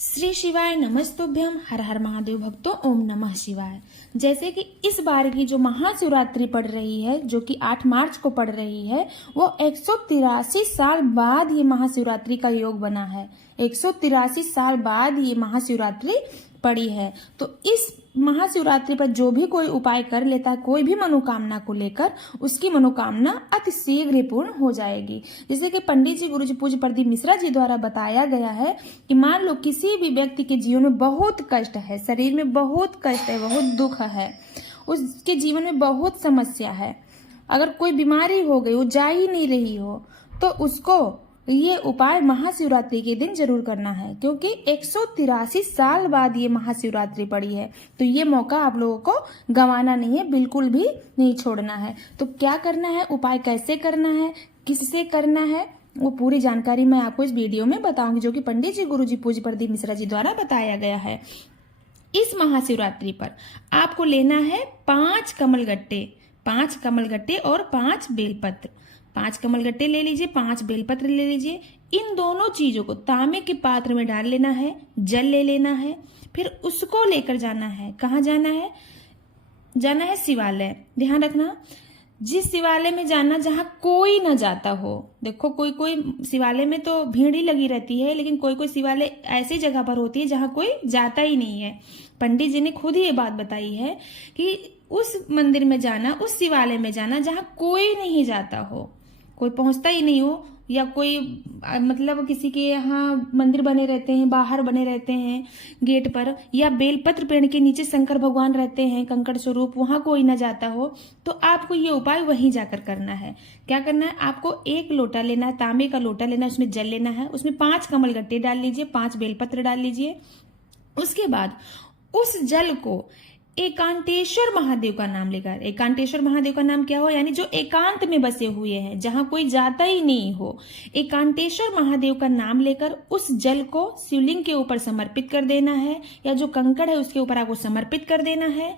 श्री शिवाय नमस्तुभ्यम। हर हर महादेव भक्तों, ओम नमः शिवाय। जैसे कि इस बार की जो महाशिवरात्रि पड़ रही है, जो कि 8 मार्च को पड़ रही है, वो 183 साल बाद ये महाशिवरात्रि का योग बना है। 183 साल बाद ये महाशिवरात्रि पड़ी है। तो इस महाशिवरात्रि पर जो भी कोई उपाय कर लेता है, कोई भी मनोकामना को लेकर, उसकी मनोकामना अति शीघ्र पूर्ण हो जाएगी। जैसे कि पंडित जी, गुरु जी, पूज्य प्रदीप मिश्रा जी द्वारा बताया गया है कि मान लो किसी भी व्यक्ति के जीवन में बहुत कष्ट है, शरीर में बहुत कष्ट है, बहुत दुख है, उसके जीवन में बहुत समस्या है, अगर कोई बीमारी हो गई, वो जा ही नहीं रही हो, तो उसको ये उपाय महाशिवरात्रि के दिन जरूर करना है, क्योंकि 183 साल बाद ये महाशिवरात्रि पड़ी है। तो ये मौका आप लोगों को गंवाना नहीं है, बिल्कुल भी नहीं छोड़ना है। तो क्या करना है, उपाय कैसे करना है, किससे करना है, वो पूरी जानकारी मैं आपको इस वीडियो में बताऊंगी, जो कि पंडित जी, गुरु जी, पूज्य प्रदीप मिश्रा जी द्वारा बताया गया है। इस महाशिवरात्रि पर आपको लेना है 5 कमलगट्टे, 5 कमलगट्टे और 5 बेलपत्र। 5 कमलगट्टे ले लीजिए, 5 बेलपत्र ले लीजिए। इन दोनों चीजों को तांबे के पात्र में डाल लेना है, जल ले लेना है, फिर उसको लेकर जाना है। कहाँ जाना है? जाना है शिवालय। ध्यान रखना, जिस शिवालय में जाना जहां कोई न जाता हो। देखो, कोई कोई शिवालय में तो भीड़ ही लगी रहती है, लेकिन कोई कोई शिवालय ऐसी जगह पर होती है जहां कोई जाता ही नहीं है। पंडित जी ने खुद ही ये बात बताई है कि उस मंदिर में जाना, उस शिवालय में जाना जहां कोई नहीं जाता हो, कोई पहुंचता ही नहीं हो, या कोई मतलब किसी के यहाँ मंदिर बने रहते हैं, बाहर बने रहते हैं गेट पर, या बेलपत्र पेड़ के नीचे शंकर भगवान रहते हैं कंकड़ स्वरूप, वहां कोई ना जाता हो, तो आपको ये उपाय वहीं जाकर करना है। क्या करना है? आपको 1 लोटा लेना है, तांबे का लोटा लेना है, उसमें जल लेना है, उसमें 5 कमलगट्टे डाल लीजिए, 5 बेलपत्र डाल लीजिए। उसके बाद उस जल को एकांतेश्वर महादेव का नाम लेकर, एकांतेश्वर महादेव का नाम क्या हो? यानी जो एकांत में बसे हुए हैं, जहां कोई जाता ही नहीं हो, एकांतेश्वर महादेव का नाम लेकर उस जल को शिवलिंग के ऊपर समर्पित कर देना है, या जो कंकड़ है उसके ऊपर आपको समर्पित कर देना है।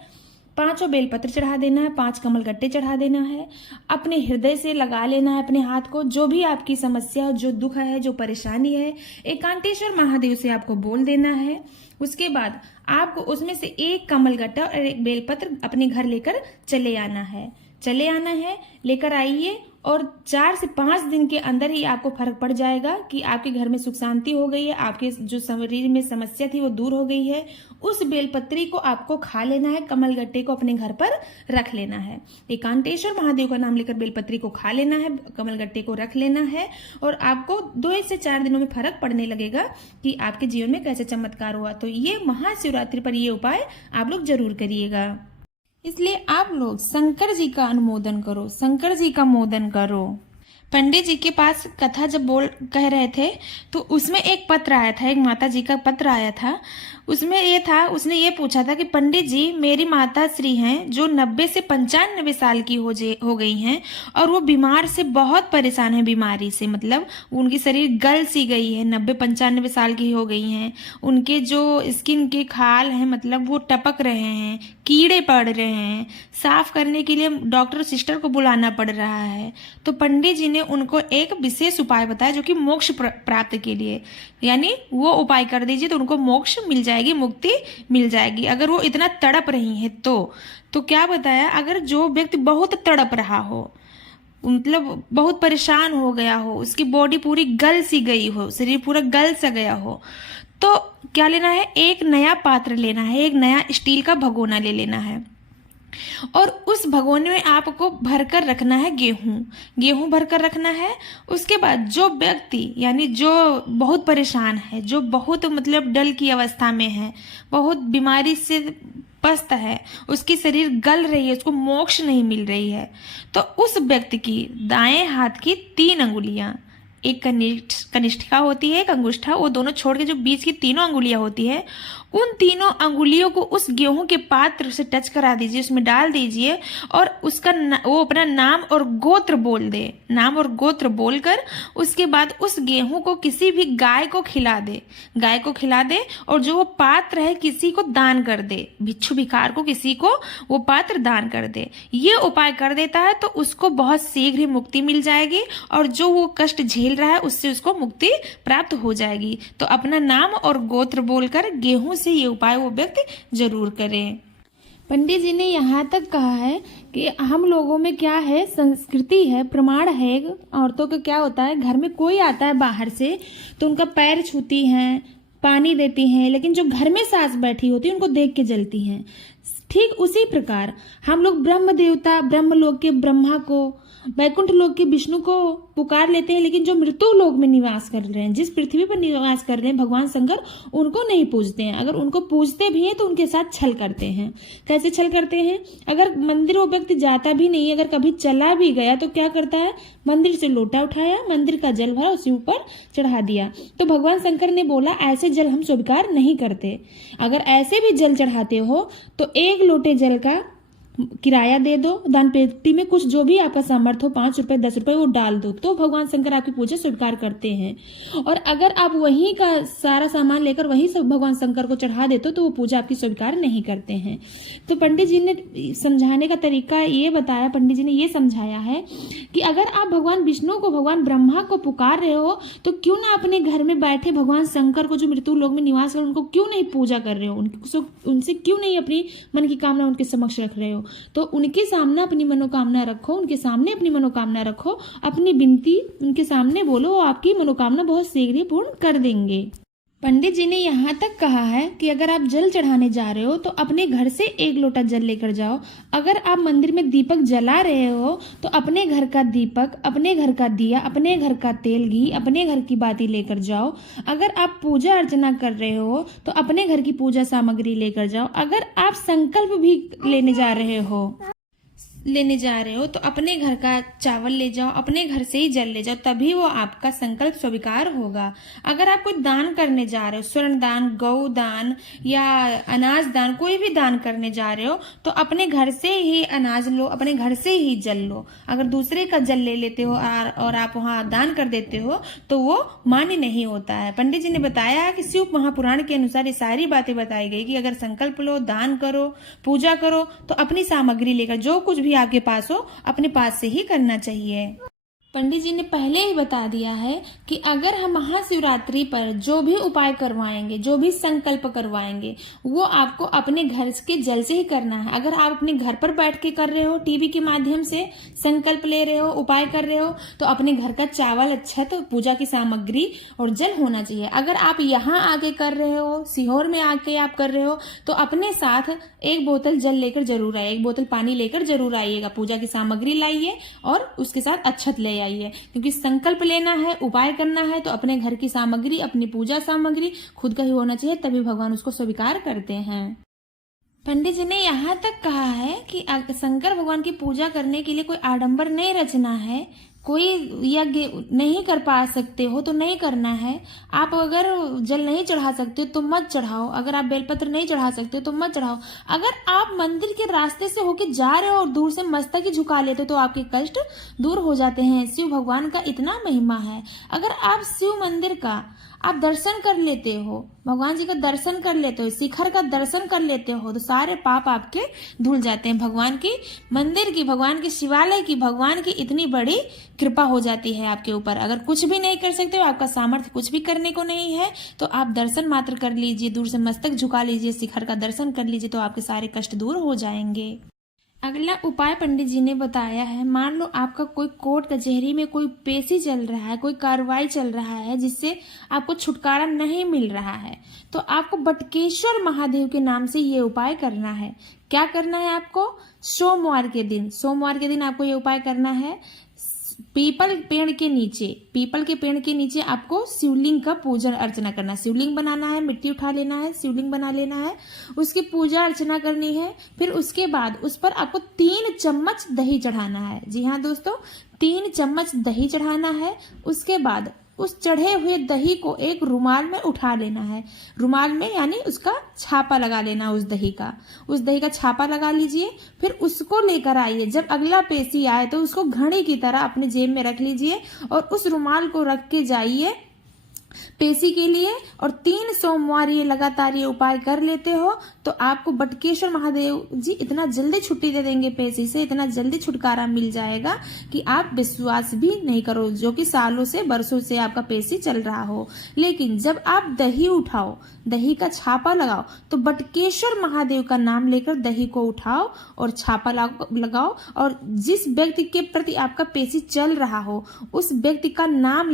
5 बेलपत्र चढ़ा देना है, 5 कमलगट्टे चढ़ा देना है। अपने हृदय से लगा लेना है अपने हाथ को, जो भी आपकी समस्या, जो दुख है, जो परेशानी है, एकांतेश्वर महादेव से आपको बोल देना है। उसके बाद आपको उसमें से 1 कमलगट्टा और 1 बेलपत्र अपने घर लेकर चले आना है। लेकर आइए, और 4 से 5 दिन के अंदर ही आपको फर्क पड़ जाएगा कि आपके घर में सुख शांति हो गई है, आपके जो शरीर में समस्या थी वो दूर हो गई है। उस बेलपत्री को आपको खा लेना है, कमलगट्टे को अपने घर पर रख लेना है। एकांतेश्वर महादेव का नाम लेकर बेलपत्री को खा लेना है, कमलगट्टे को रख लेना है, और आपको 2 से 4 दिनों में फर्क पड़ने लगेगा कि आपके जीवन में कैसे चमत्कार हुआ। तो ये महाशिवरात्रि पर ये उपाय आप लोग जरूर करिएगा। इसलिए आप लोग शंकर जी का अनुमोदन करो, शंकर जी का मोदन करो। पंडित जी के पास कथा जब कह रहे थे, तो उसमें एक पत्र आया था, एक माता जी का पत्र आया था। उसमें ये था, उसने ये पूछा था कि पंडित जी, मेरी माता श्री हैं जो 90 से 95 साल की हो गई हैं, और वो बीमार से बहुत परेशान है, बीमारी से, मतलब उनकी शरीर गल सी गई है, 90-95 साल की हो गई हैं। उनके जो स्किन के खाल हैं, मतलब वो टपक रहे हैं, कीड़े पड़ रहे हैं, साफ करने के लिए डॉक्टर सिस्टर को बुलाना पड़ रहा है। तो पंडित जी ने उनको एक विशेष उपाय बताया, जो कि मोक्ष प्राप्त के लिए, यानी वो उपाय कर दीजिए तो उनको मोक्ष मिल जाएगी, मुक्ति मिल जाएगी। अगर वो इतना तड़प रही है तो क्या बताया, अगर जो व्यक्ति बहुत तड़प रहा हो, मतलब बहुत परेशान हो गया हो, उसकी बॉडी पूरी गल सी गई हो, शरीर पूरा गल सा गया हो, तो क्या लेना है? एक नया पात्र लेना है, एक नया स्टील का भगोना ले लेना है, और उस भगोने में आपको भरकर रखना है गेहूं भरकर रखना है। उसके बाद जो व्यक्ति, यानी जो बहुत परेशान है, जो बहुत मतलब डल की अवस्था में है, बहुत बीमारी से पस्त है, उसकी शरीर गल रही है, उसको मोक्ष नहीं मिल रही है, तो उस व्यक्ति की दाएं हाथ की 3 अंगुलियां, एक कनिष्ठिका होती है, एक अंगुष्ठा, वो दोनों छोड़ के जो बीच की 3 अंगुलियां होती है, उन 3 अंगुलियों को उस गेहूं के पात्र से टच करा दीजिए, उसमें डाल दीजिए, और उसका वो अपना नाम और गोत्र बोल दे, नाम और गोत्र बोलकर उसके बाद उस गेहूं को किसी भी गाय को खिला दे, और जो वो पात्र है किसी को दान कर दे, भिक्षु भिखार को किसी को वो पात्र दान कर दे। ये उपाय कर देता है तो उसको बहुत शीघ्र ही मुक्ति मिल जाएगी, और जो वो कष्ट झेल मिल रहा है उससे उसको मुक्ति प्राप्त हो जाएगी। तो अपना नाम और गोत्र बोलकर गेहूं से ये उपाय वो व्यक्ति जरूर करें। पंडित जी ने यहाँ तक कहा है कि हम लोगों में क्या है, संस्कृति है, प्रमाण है। औरतों का क्या होता है, घर में कोई आता है बाहर से तो उनका पैर छूती हैं, पानी देती हैं, लेकिन जो घर में सास बैठी होती है उनको देख के जलती हैं। ठीक उसी प्रकार हम लोग ब्रह्म देवता, ब्रह्म लोक के ब्रह्मा को, वैकुंठ लोक के विष्णु को पुकार लेते हैं, लेकिन जो मृत्यु लोक में निवास कर रहे हैं, जिस पृथ्वी पर निवास कर रहे हैं भगवान शंकर, उनको नहीं पूजते हैं। अगर उनको पूजते भी हैं तो उनके साथ छल करते हैं। कैसे छल करते हैं, अगर मंदिर वो व्यक्ति जाता भी नहीं, अगर कभी चला भी गया तो क्या करता है, मंदिर से लोटा उठाया, मंदिर का जल भरा, उसी ऊपर चढ़ा दिया। तो भगवान शंकर ने बोला ऐसे जल हम स्वीकार नहीं करते। अगर ऐसे भी जल चढ़ाते हो तो 1 लोटे जल का किराया दे दो, दान पेटी में कुछ जो भी आपका सामर्थ्य हो, 5 रुपए 10 रुपए वो डाल दो, तो भगवान शंकर आपकी पूजा स्वीकार करते हैं। और अगर आप वहीं का सारा सामान लेकर वहीं सब भगवान शंकर को चढ़ा देते हो तो वो पूजा आपकी स्वीकार नहीं करते हैं। तो पंडित जी ने समझाने का तरीका ये बताया, पंडित जी ने ये समझाया है कि अगर आप भगवान विष्णु को, भगवान ब्रह्मा को पुकार रहे हो तो क्यों ना अपने घर में बैठे भगवान शंकर को, जो मृत्यु लोक में निवास कर, उनको क्यों नहीं पूजा कर रहे हो, उनसे क्यों नहीं अपनी मन की कामना उनके समक्ष रख रहे हो। तो उनके सामने अपनी मनोकामना रखो, उनके सामने अपनी मनोकामना रखो, अपनी विनती उनके सामने बोलो, वो आपकी मनोकामना बहुत शीघ्र पूर्ण कर देंगे। पंडित जी ने यहाँ तक कहा है कि अगर आप जल चढ़ाने जा रहे हो तो अपने घर से 1 लोटा जल लेकर जाओ। अगर आप मंदिर में दीपक जला रहे हो तो अपने घर का दीपक, अपने घर का दिया, अपने घर का तेल घी, अपने घर की बाती लेकर जाओ। अगर आप पूजा अर्चना कर रहे हो तो अपने घर की पूजा सामग्री लेकर जाओ। अगर आप संकल्प भी लेने जा रहे हो तो अपने घर का चावल ले जाओ, अपने घर से ही जल ले जाओ, तभी वो आपका संकल्प स्वीकार होगा। अगर आप कोई दान करने जा रहे हो, स्वर्ण दान, गौ दान या अनाज दान, कोई भी दान करने जा रहे हो तो अपने घर से ही अनाज लो, अपने घर से ही जल लो। अगर दूसरे का जल ले लेते हो और आप वहां दान कर देते हो तो वो मान्य नहीं होता है। पंडित जी ने बताया कि शिव महापुराण के अनुसार ये सारी बातें बताई गई कि अगर संकल्प लो, दान करो, पूजा करो तो अपनी सामग्री लेकर, जो कुछ भी आपके पास हो अपने पास से ही करना चाहिए। पंडित जी ने पहले ही बता दिया है कि अगर हम महाशिवरात्रि पर जो भी उपाय करवाएंगे, जो भी संकल्प करवाएंगे, वो आपको अपने घर के जल से ही करना है। अगर आप अपने घर पर बैठ के कर रहे हो, टीवी के माध्यम से संकल्प ले रहे हो, उपाय कर रहे हो, तो अपने घर का चावल, अक्षत, पूजा की सामग्री और जल होना चाहिए। अगर आप यहाँ आके कर रहे हो, सीहोर में आके आप कर रहे हो, तो अपने साथ 1 बोतल जल लेकर जरूर आइए, 1 बोतल पानी लेकर जरूर आइएगा। पूजा की सामग्री लाइए और उसके साथ अक्षत ले आइए, क्योंकि संकल्प लेना है, उपाय करना है तो अपने घर की सामग्री, अपनी पूजा सामग्री खुद का ही होना चाहिए, तभी भगवान उसको स्वीकार करते हैं। पंडित जी ने यहाँ तक कहा है कि शंकर भगवान की पूजा करने के लिए कोई आडंबर नहीं रचना है। कोई यज्ञ नहीं कर पा सकते हो तो नहीं करना है। आप अगर जल नहीं चढ़ा सकते तो मत चढ़ाओ, अगर आप बेलपत्र नहीं चढ़ा सकते तो मत चढ़ाओ। अगर आप मंदिर के रास्ते से होके जा रहे हो और दूर से मस्तक ही झुका लेते हो तो आपके कष्ट दूर हो जाते हैं। शिव भगवान का इतना महिमा है। अगर आप शिव मंदिर का आप दर्शन कर लेते हो, भगवान जी का दर्शन कर लेते हो, शिखर का दर्शन कर लेते हो, तो सारे पाप आपके धुल जाते हैं। भगवान की मंदिर की, भगवान के शिवालय की, भगवान की इतनी बड़ी कृपा हो जाती है आपके ऊपर। अगर कुछ भी नहीं कर सकते हो, आपका सामर्थ्य कुछ भी करने को नहीं है, तो आप दर्शन मात्र कर लीजिए, दूर से मस्तक झुका लीजिए, शिखर का दर्शन कर लीजिए, तो आपके सारे कष्ट दूर हो जाएंगे। अगला उपाय पंडित जी ने बताया है, मान लो आपका कोई कोर्ट कचहरी में कोई पेशी चल रहा है, कोई कार्रवाई चल रहा है जिससे आपको छुटकारा नहीं मिल रहा है, तो आपको बटकेश्वर महादेव के नाम से ये उपाय करना है। क्या करना है आपको? सोमवार के दिन आपको ये उपाय करना है। पीपल के पेड़ के नीचे आपको शिवलिंग का पूजन अर्चना करना है। शिवलिंग बनाना है, मिट्टी उठा लेना है, शिवलिंग बना लेना है, उसकी पूजा अर्चना करनी है। फिर उसके बाद उस पर आपको 3 चम्मच दही चढ़ाना है। जी हाँ दोस्तों, 3 चम्मच दही चढ़ाना है। उसके बाद उस चढ़े हुए दही को एक रुमाल में उठा लेना है। रुमाल में यानी उसका छापा लगा लेना, उस दही का छापा लगा लीजिए। फिर उसको लेकर आइए, जब अगला पेशी आए तो उसको घड़ी की तरह अपने जेब में रख लीजिए और उस रुमाल को रख के जाइए पेशी के लिए और 3 सोमवार ये लगातार ये उपाय कर लेते हो तो आपको बटुकेश्वर महादेव जी इतना जल्दी छुट्टी दे देंगे पेशी से, इतना जल्दी छुटकारा मिल जाएगा कि आप विश्वास भी नहीं करो, जो कि सालों से बरसों से आपका पेशी चल रहा हो। लेकिन जब आप दही उठाओ, दही का छापा लगाओ, तो बटुकेश्वर महादेव का नाम लेकर दही को उठाओ और छापा लगाओ और जिस व्यक्ति के प्रति आपका पेशी चल रहा हो उस व्यक्ति का नाम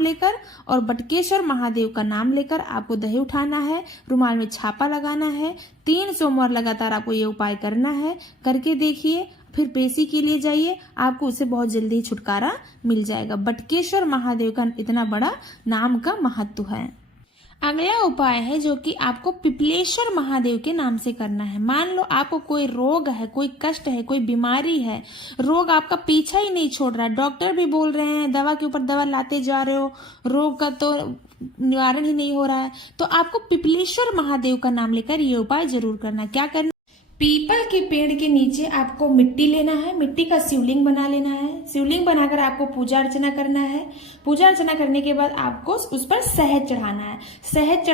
लेकर और बटुकेश्वर महादेव का नाम लेकर आपको दही उठाना है, रुमाल में छापा लगाना है। 3 सोमवार लगातार आपको ये उपाय करना है। करके देखिए, फिर पेशी के लिए जाइए, आपको उससे बहुत जल्दी छुटकारा मिल जाएगा। बटुकेश्वर महादेव का इतना बड़ा नाम का महत्व है। अगला उपाय है जो कि आपको पिपलेश्वर महादेव के नाम से करना है। मान लो आपको कोई रोग है, कोई कष्ट है, कोई बीमारी है, रोग आपका पीछा ही नहीं छोड़ रहा है, डॉक्टर भी बोल रहे हैं, दवा के ऊपर दवा लाते जा रहे हो, रोग का तो निवारण ही नहीं हो रहा है, तो आपको पिपलेश्वर महादेव का नाम लेकर ये उपाय जरूर करना है। क्या करना? पीपल के पेड़ के नीचे आपको मिट्टी लेना है, मिट्टी का शिवलिंग बना लेना है। शिवलिंग बनाकर आपको पूजा अर्चना करना है। पूजा अर्चना करने के बाद आपको उस पर शहद चढ़ाना है। शहद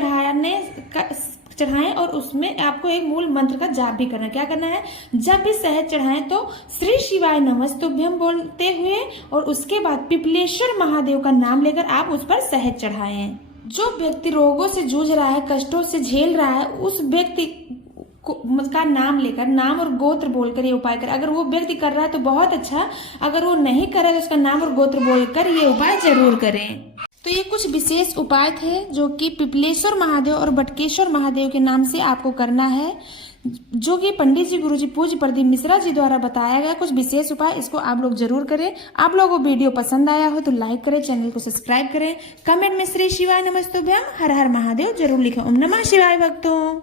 चढ़ाएं और उसमें आपको एक मूल मंत्र का जाप भी करना है। क्या करना है? जब भी शहद चढ़ाएं तो श्री शिवाय नमस्तुभ्यम बोलते हुए और उसके बाद पिपलेश्वर महादेव का नाम लेकर आप उस पर शहद चढ़ाएं। जो व्यक्ति रोगों से जूझ रहा है, कष्टों से झेल रहा है, उस व्यक्ति का नाम लेकर, नाम और गोत्र बोलकर ये उपाय करें। अगर वो व्यक्ति कर रहा है तो बहुत अच्छा, अगर वो नहीं कर रहा है तो उसका नाम और गोत्र बोलकर ये उपाय जरूर करें। तो ये कुछ विशेष उपाय थे जो कि पिपलेश्वर महादेव और बटुकेश्वर महादेव के नाम से आपको करना है, जो कि पंडित जी, गुरु जी, पूज्य प्रदीप मिश्रा जी द्वारा बताया गया कुछ विशेष उपाय। इसको आप लोग जरूर करें। आप लोगों को वीडियो पसंद आया हो तो लाइक करें, चैनल को सब्सक्राइब करें, कमेंट में श्री शिवाय नमस्तुभ्यम हर हर महादेव जरूर लिखें। ओम नमः शिवाय भक्तों।